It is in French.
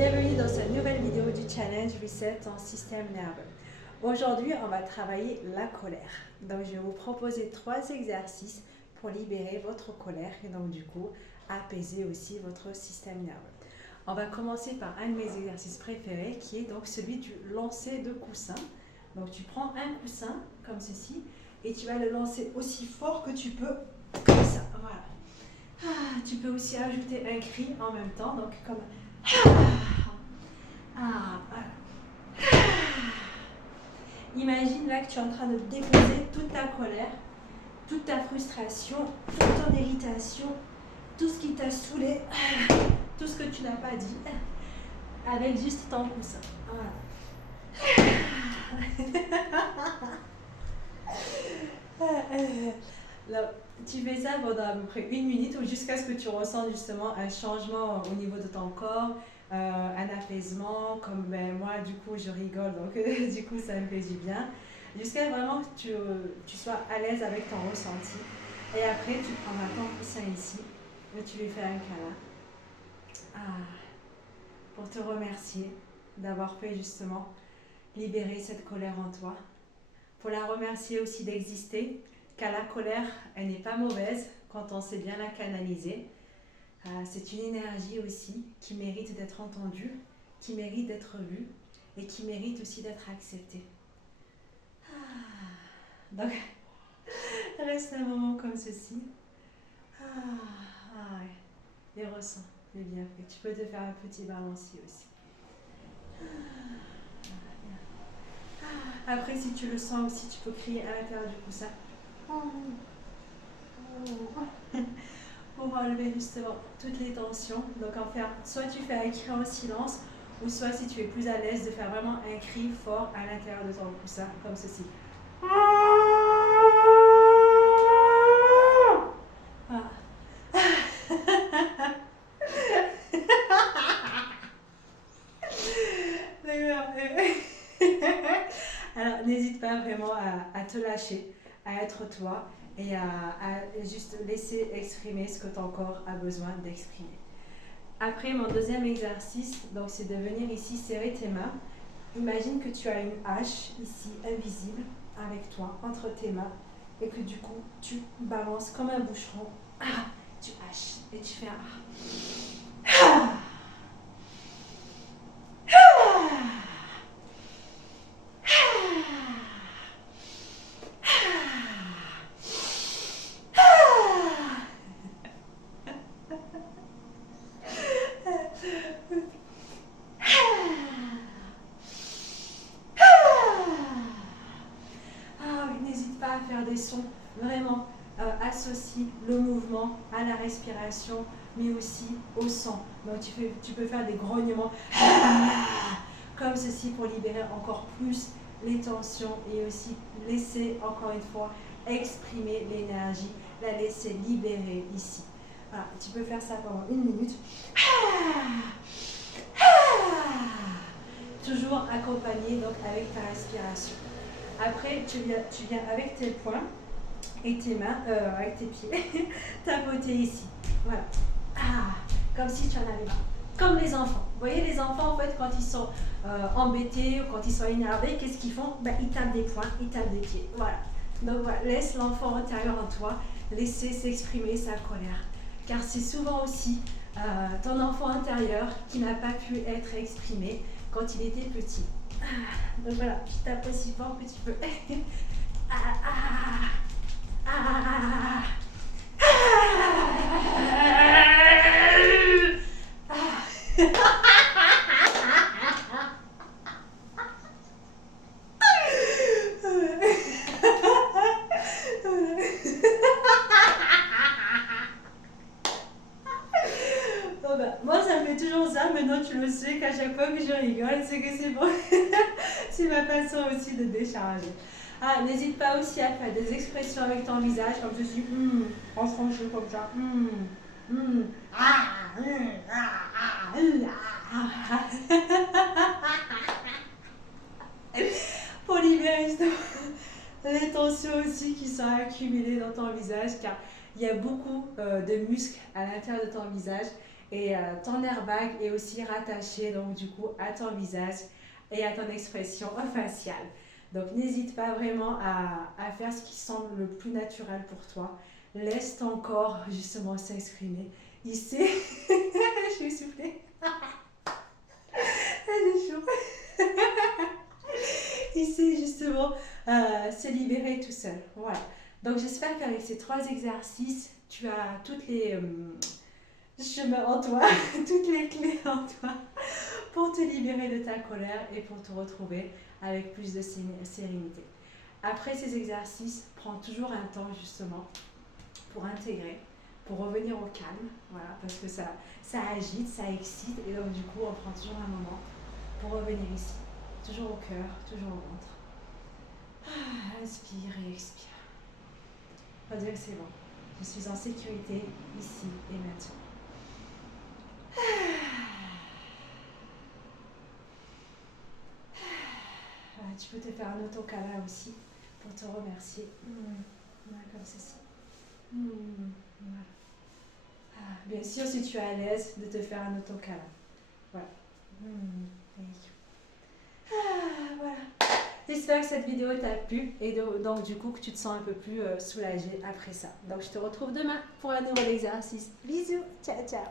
Bienvenue dans cette nouvelle vidéo du challenge Reset ton système nerveux. Aujourd'hui, on va travailler la colère. Donc, je vais vous proposer 3 exercices pour libérer votre colère et donc du coup, apaiser aussi votre système nerveux. On va commencer par un de mes exercices préférés qui est donc celui du lancer de coussin. Donc, tu prends un coussin comme ceci et tu vas le lancer aussi fort que tu peux, comme ça, voilà. Tu peux aussi ajouter un cri en même temps, donc comme voilà. Imagine là que tu es en train de déposer toute ta colère, toute ta frustration, toute ton irritation, tout ce qui t'a saoulé, tout ce que tu n'as pas dit, avec juste ton coussin. Voilà. Là, tu fais ça pendant à peu près 1 minute ou jusqu'à ce que tu ressentes justement un changement au niveau de ton corps, un apaisement, comme moi du coup je rigole donc du coup ça me fait du bien, jusqu'à vraiment que tu sois à l'aise avec ton ressenti. Et après tu prendras ton coussin ici et tu lui fais un câlin pour te remercier d'avoir fait justement libérer cette colère en toi, pour la remercier aussi d'exister, car la colère elle n'est pas mauvaise quand on sait bien la canaliser. C'est une énergie aussi qui mérite d'être entendue, qui mérite d'être vue et qui mérite aussi d'être acceptée. Donc, reste un moment comme ceci. Et ressens les bienfaits. Tu peux te faire un petit balancier aussi. Après, si tu le sens aussi, tu peux crier à l'intérieur du coussin. Pour enlever justement toutes les tensions. Donc en faire, soit tu fais un cri en silence, ou soit si tu es plus à l'aise de faire vraiment un cri fort à l'intérieur de ton coussin, comme ceci. Voilà. Alors n'hésite pas vraiment à te lâcher, à être toi et à juste laisser exprimer ce que ton corps a besoin d'exprimer. Après, mon deuxième exercice, donc c'est de venir ici serrer tes mains. Imagine que tu as une hache ici, invisible, avec toi, entre tes mains, et que du coup, tu balances comme un bûcheron. Tu haches et tu fais n'hésite pas à faire des sons, vraiment associe le mouvement à la respiration, mais aussi au son. Donc tu peux faire des grognements comme ceci pour libérer encore plus les tensions et aussi laisser encore une fois exprimer l'énergie, la laisser libérer ici. Voilà, tu peux faire ça pendant 1 minute. Toujours accompagné donc avec ta respiration. Après, tu viens avec tes poings et tes mains, avec tes pieds, tapoter ici. Voilà. Comme si tu en avais marre. Comme les enfants. Vous voyez, les enfants, en fait, quand ils sont embêtés ou quand ils sont énervés, qu'est-ce qu'ils font? Ils tapent des poings, ils tapent des pieds. Voilà. Donc voilà, laisse l'enfant intérieur en toi, laisser s'exprimer sa colère. Car c'est souvent aussi ton enfant intérieur qui n'a pas pu être exprimé quand il était petit. Donc voilà, tu tapes aussi fort que tu peux. Moi ça me fait toujours ça, maintenant tu le sais qu'à chaque fois que je rigole, c'est que c'est bon. C'est ma façon aussi de décharger. N'hésite pas aussi à faire des expressions avec ton visage, comme ceci, en franchement comme ça. Pour libérer les tensions aussi qui sont accumulées dans ton visage, car il y a beaucoup de muscles à l'intérieur de ton visage Et ton airbag est aussi rattaché donc du coup à ton visage et à ton expression faciale. Donc n'hésite pas vraiment à faire ce qui semble le plus naturel pour toi. Laisse ton corps justement s'exprimer. Il sait, je vais souffler. Elle est chaud. Il sait justement se libérer tout seul. Voilà. Donc j'espère qu'avec ces 3 exercices, tu as toutes les chemins en toi, toutes les clés en toi pour te libérer de ta colère et pour te retrouver avec plus de sérénité. Après ces exercices, prends toujours un temps justement pour intégrer, pour revenir au calme, voilà, parce que ça agite, ça excite, et donc du coup on prend toujours un moment pour revenir ici, toujours au cœur, toujours au ventre. Inspire et expire. On va dire que c'est bon, je suis en sécurité ici et maintenant. Tu peux te faire un auto-câlin aussi pour te remercier. Voilà, comme ceci. Voilà. Bien sûr, si tu es à l'aise de te faire un auto-câlin. Voilà. Voilà. J'espère que cette vidéo t'a plu et donc du coup que tu te sens un peu plus soulagé après ça. Donc je te retrouve demain pour un nouvel exercice. Bisous, ciao ciao.